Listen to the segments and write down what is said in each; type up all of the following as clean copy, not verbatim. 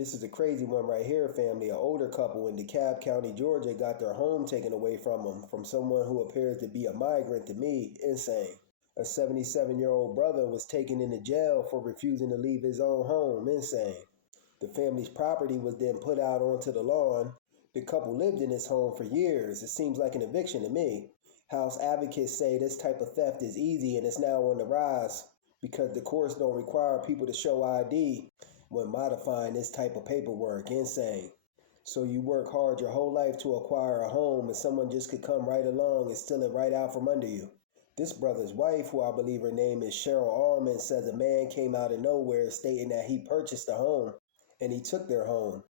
This is a crazy one right here, family. An older couple in DeKalb County, Georgia got their home taken away from them from someone who appears to be a migrant to me. Insane. A 77-year-old brother was taken into jail for refusing to leave his own home. Insane. The family's property was then put out onto the lawn. The couple lived in this home for years. It seems like an eviction to me. House advocates say this type of theft is easy and it's now on the rise because the courts don't require people to show ID when modifying this type of paperwork. Insane. So you work hard your whole life to acquire a home and someone just could come right along and steal it right out from under you. This brother's wife, who I believe her name is Cheryl Allman, says a man came out of nowhere stating that he purchased a home and he took their home.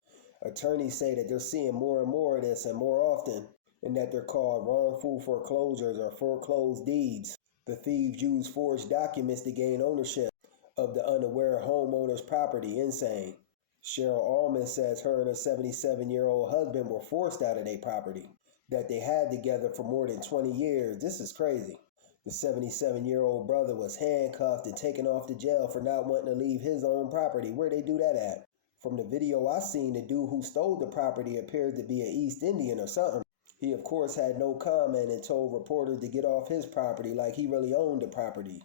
Attorneys say that they're seeing more and more of this and more often, and that they're called wrongful foreclosures or foreclosed deeds. The thieves use forged documents to gain ownership of the unaware homeowner's property. Insane. Cheryl Allman says her and her 77-year-old husband were forced out of their property that they had together for more than 20 years. This is crazy. The 77-year-old brother was handcuffed and taken off to jail for not wanting to leave his own property. Where'd they do that at? From the video I seen, the dude who stole the property appeared to be an East Indian or something. He, of course, had no comment and told reporters to get off his property like he really owned the property.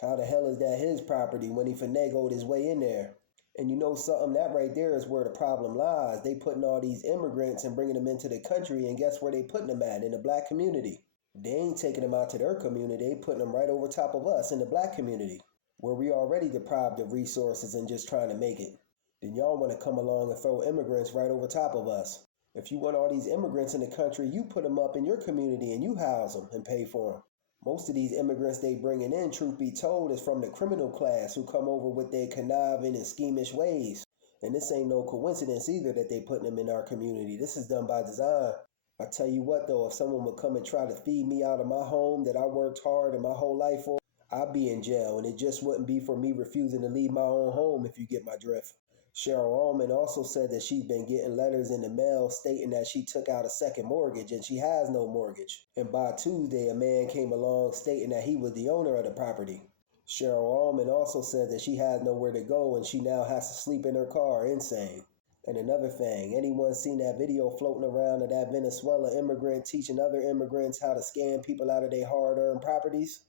How the hell is that his property when he finagled his way in there? And you know something, that right there is where the problem lies. They putting all these immigrants and bringing them into the country, and guess where they putting them at? In the black community. They ain't taking them out to their community, they putting them right over top of us in the black community, where we already deprived of resources and just trying to make it. Then y'all want to come along and throw immigrants right over top of us. If you want all these immigrants in the country, you put them up in your community and you house them and pay for them. Most of these immigrants they bringing in, truth be told, is from the criminal class who come over with their conniving and schemish ways. And this ain't no coincidence either that they putting them in our community. This is done by design. I tell you what though, if someone would come and try to feed me out of my home that I worked hard and my whole life for, I'd be in jail, and it just wouldn't be for me refusing to leave my own home, if you get my drift. Cheryl Allman also said that she's been getting letters in the mail stating that she took out a second mortgage and she has no mortgage. And by Tuesday, a man came along stating that he was the owner of the property. Cheryl Allman also said that she has nowhere to go and she now has to sleep in her car. Insane. And another thing, anyone seen that video floating around of that Venezuela immigrant teaching other immigrants how to scam people out of their hard-earned properties?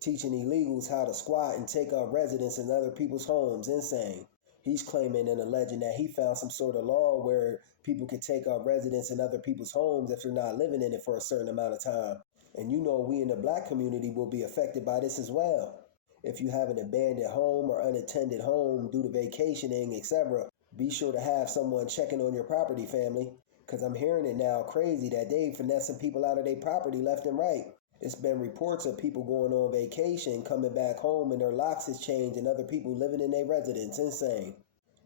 Teaching illegals how to squat and take up residence in other people's homes. Insane. He's claiming and alleging that he found some sort of law where people can take up residence in other people's homes if they're not living in it for a certain amount of time. And you know we in the black community will be affected by this as well. If you have an abandoned home or unattended home due to vacationing, etc., be sure to have someone checking on your property, family. Because I'm hearing it now crazy that they finessing people out of their property left and right. It's been reports of people going on vacation, coming back home, and their locks is changed, and other people living in their residence. Insane.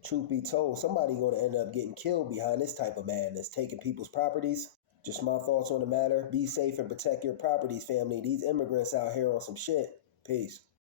Truth be told, somebody going to end up getting killed behind this type of madness, taking people's properties. Just my thoughts on the matter. Be safe and protect your properties, family. These immigrants out here on some shit. Peace.